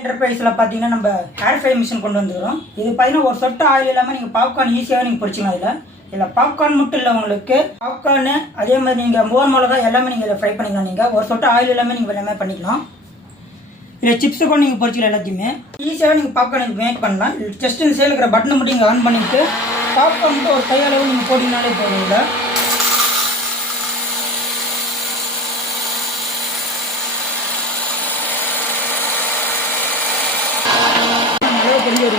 என்டர்பிரைஸில் பார்த்தீங்கன்னா நம்ம hair fry machine கொண்டு வந்துக்கிறோம். இது பார்த்தீங்கன்னா ஒரு சொட்டு ஆயில் இல்லாமல் நீங்கள் பாப்கார்ன் ஈஸியாக நீங்கள் பொரிச்சிக்கலாம். இதில் பாப்கார்ன் மட்டும் இல்லை, உங்களுக்கு பாப்கார்னு அதே மாதிரி நீங்கள் மோர் மிளகா எல்லாமே நீங்கள் இதில் ஃப்ரை பண்ணிக்கலாம். நீங்கள் ஒரு சொட்டு ஆயில் இல்லாமல் நீங்கள் எல்லாமே பண்ணிக்கலாம். இதில் சிப்ஸு கூட நீங்கள் பொரிச்சிக்கலாம். எல்லாத்தையுமே ஈஸியாக நீங்கள் பாப்கார்ன் மேக் பண்ணலாம். ஜஸ்ட் இந்த சைடில் இருக்கிற பட்டனை மட்டும் இங்கே ஆன் பண்ணிவிட்டு பாப்கார்ன் மட்டும் ஒரு கையளவு நீங்கள் போட்டிங்கனாலே போடுவீங்க. பெரிய ஒரு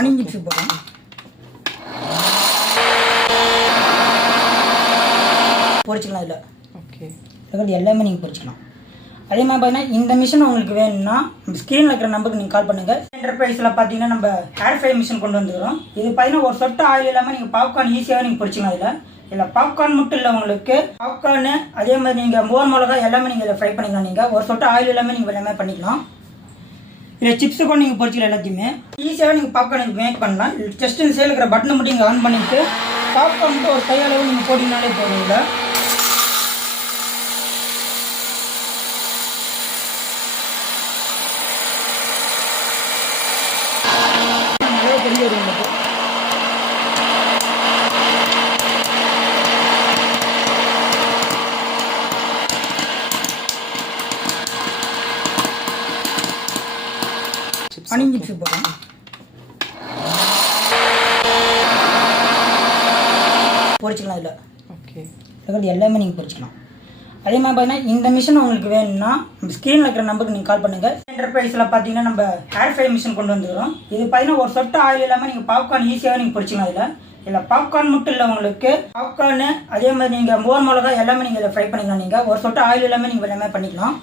அணிஞ்சி போகிறோம். பொரிச்சிக்கலாம். இதில் ஓகே எல்லாமே நீங்கள் பொரிச்சிக்கலாம். அதே மாதிரி பார்த்தீங்கன்னா இந்த மிஷின் உங்களுக்கு வேணும்னா ஸ்க்ரீனில் இருக்கிற நம்பருக்கு நீங்கள் கால் பண்ணுங்கள். என்டர்பிரைஸில் பார்த்தீங்கன்னா நம்ம ஹேர் ஃப்ரை மிஷின் கொண்டு வந்துக்கிறோம். இது பார்த்தீங்கன்னா ஒரு சொட்டு ஆயில் இல்லாமல் நீங்கள் பாப்கார்ன் ஈஸியாக நீங்கள் பொரிச்சிக்கலாம். இதில் பாப்கார்ன் மட்டும் இல்லை, உங்களுக்கு பாப்கார்னு அதே மாதிரி நீங்கள் மோர் மிளகா எல்லாமே நீங்கள் இதில் ஃப்ரை பண்ணிக்கலாம். நீங்கள் ஒரு சொட்டு ஆயில் இல்லாமல் நீங்கள் எல்லாமே பண்ணிக்கலாம். இதில் சிப்ஸு கூட நீங்கள் பொரிச்சிக்கலாம். எல்லாத்தையுமே ஈஸியாக நீங்கள் பாப்கார்ன் மேக் பண்ணலாம். ஜஸ்ட் இந்த சைடில் இருக்கிற பட்டனை மட்டும் இங்கே ஆன் பண்ணிவிட்டு பாப்கார்ன் மட்டும் ஒரு கையளவு நீங்கள் போட்டிங்கனாலே போடுவீங்க. பெரிய ஒரு அணிஞ்சி போகிறோம். பொரிச்சிக்கலாம். இதில் ஓகே எல்லாமே நீங்கள் பொரிச்சிக்கலாம். அதே மாதிரி பார்த்தீங்கன்னா இந்த மிஷின் உங்களுக்கு வேணும்னா ஸ்க்ரீனில் இருக்கிற நம்பருக்கு நீங்கள் கால் பண்ணுங்கள். என்டர்பிரைஸில் பார்த்தீங்கன்னா நம்ம ஹேர் ஃப்ரை மிஷின் கொண்டு வந்துக்கிறோம். இது பார்த்தீங்கன்னா ஒரு சொட்டு ஆயில் இல்லாமல் நீங்கள் பாப்கார்ன் ஈஸியாக நீங்கள் பொரிச்சிக்கலாம். இதில் பாப்கார்ன் மட்டும் இல்லை, உங்களுக்கு பாப்கார்னு அதே மாதிரி நீங்கள் மோர் மிளகா எல்லாமே நீங்கள் இதில் ஃப்ரை பண்ணிக்கலாம். நீங்கள் ஒரு சொட்டு ஆயில் இல்லாமல் நீங்கள் எல்லாமே பண்ணிக்கலாம்.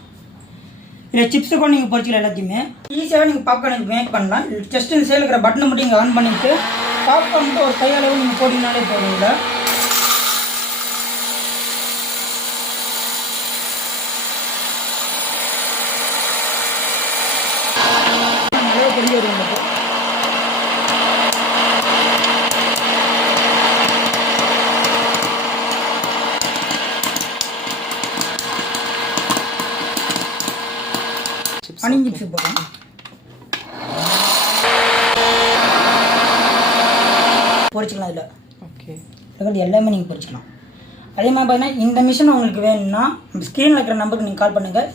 இதில் சிப்ஸு கூட நீங்கள் பொரிச்சிக்கலாம். எல்லாத்தையுமே ஈஸியாக நீங்கள் பாப்கார்ன் மேக் பண்ணலாம். ஜஸ்ட் இந்த சைடில் இருக்கிற பட்டனை மட்டும் இங்கே ஆன் பண்ணிவிட்டு பாப்கார்ன் மட்டும் ஒரு கையளவு நீங்கள் போட்டிங்கனாலே போடுவீங்க. பெரிய ஒரு அணிஞ்சி போகிறோம். பொரிச்சிக்கலாம். இதில் ஓகே எல்லாமே நீங்கள் பொரிச்சிக்கலாம். அதே மாதிரி பார்த்தீங்கன்னா இந்த மிஷின் உங்களுக்கு வேணும்னா ஸ்க்ரீனில் இருக்கிற நம்பருக்கு நீங்கள் கால் பண்ணுங்கள்.